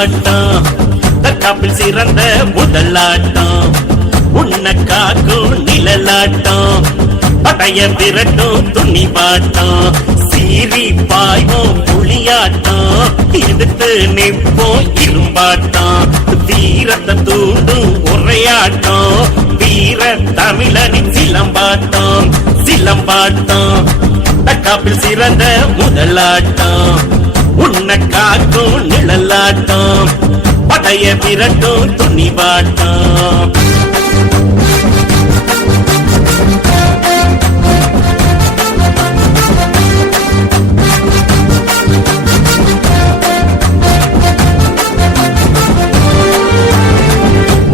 துணிவாட்டம் தற்காப்பில் சிறந்த முதலாட்டம் உன்னை காக்கும் நிழலாட்டம் படைய விரட்டும் துணிவாட்டம் சீறி பாய்வோம் புளியாட்டம் எதிர்த்து நிற்போம் இரும்பாட்டம் வீரத்தை தூண்டும் உரையாட்டம் வீர தமிழனின் சிலம்பாட்டம் சிலம்பாட்டம் தற்காப்பில் சிறந்த முதலாட்டம் உன்னை காக்கும் நிழலாட்டம் படைய விரட்டும் துணிவாட்டம்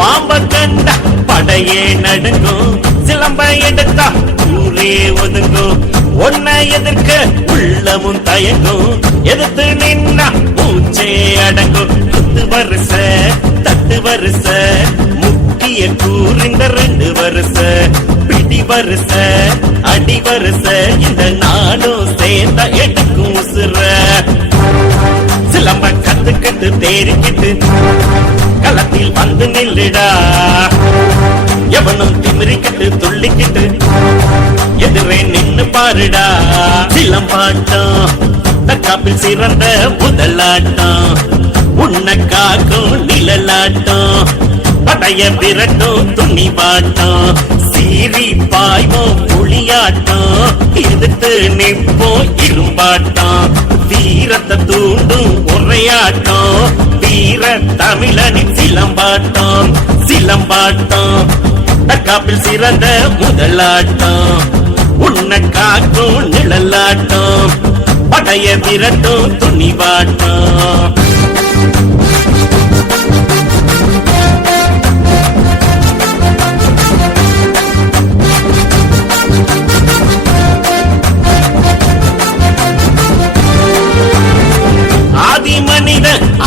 பாம்ப கண்ட படையே நடுங்கும் சிலம்ப எடுத்தா ஊரே ஒதுங்கும் ஒன்னை எதிர்க்க உள்ளமும் தயங்கும் எதிர்த்து நின்னா மூச்சே அடங்கும் குத்து வருஷ தட்டு வருஷ முக்கிய கூறுங்க 2 வருஷ பிடி வருஷ அடி வருஷ இந்த நாடும் சேர்ந்த எடுக்கும் உசுர சிலம்ப கத்துக்கிட்டு தேறிக்கிட்டு களத்தில் வந்து நில்லுடா எவனும் திமிரிக்கிட்டு துள்ளிக்கிட்டு எதிரே நின்னு பாருடா சிலம்பாட்டம் தற்காப்பில் சிறந்த முதலாட்டம் உன்னை காக்கும் நிழலாட்டம் படைய விரட்டும் துணிவாட்டம் சீறி பாய்வோம் புளியாட்டம் எதிர்த்து நிற்போம் இரும்பாட்டம் வீரத்தை தூண்டும் உரையாட்டம் வீர தமிழனின் சிலம்பாட்டம் சிலம்பாட்டம் தற்காப்பில் சிறந்த முதலாட்டம் உன்னை காக்கும் நிழலாட்டம் படைய விரட்டும் துணிவாட்டம் ஆதி மனித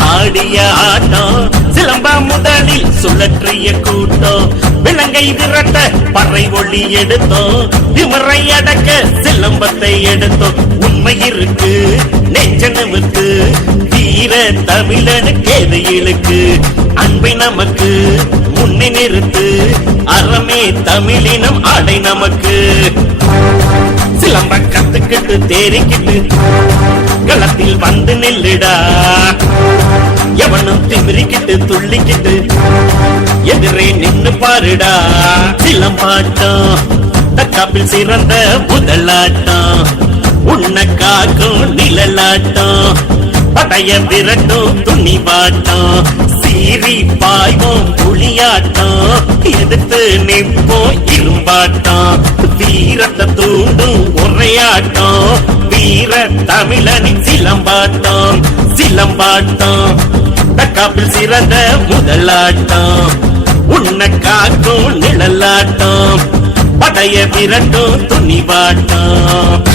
ஆடிய ஆட்டம் சிலம்ப முதலில் சுழற்றிய கூட்டம் விலங்கை விரட்ட பறை ஒளி எடுத்தோம் திமரை அடக்க சிலம்பத்தை எடுத்தோம் உண்மை இருக்கு நெஞ்ச நிமித்து வீர தமிழனுக்கு எது இழுக்கு அன்பை நமக்கு முன்னே நிறுத்து அறமே தமிழினம் ஆடை நமக்கு சிலம்ப கத்துக்கிட்டு தேறிக்கிட்டு களத்தில் வந்து நில்லுடா எவனும் திமிரிக்கிட்டு துள்ளிக்கிட்டு எதிரே நின்னு பாருடா சிலம்பாட்டம் தற்காப்பில் சிறந்த முதலாட்டம் உன்னை காக்கும் நிழலாட்டம் படைய விரட்டும் துணிவாட்டம் சீறி பாய்வோம் புளியாட்டம் எதிர்த்து நிற்போம் இரும்பாட்டம் வீரத்தை தூண்டும் உரையாட்டம் வீர தமிழனின் சிலம்பாட்டம் சிலம்பாட்டம் தற்காப்பில் சிறந்த முதலாட்டம் உன்னை காக்கும் நிழலாட்டம் படைய விரட்டும் துணிவாட்டம்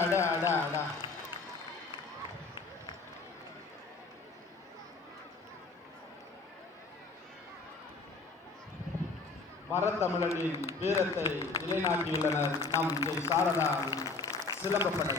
அட அட அட அட. மரத்தமிழனின் வீரத்தை நிலைநாட்டியுள்ளனர் நம் சாரதா சிலம்பப்படை.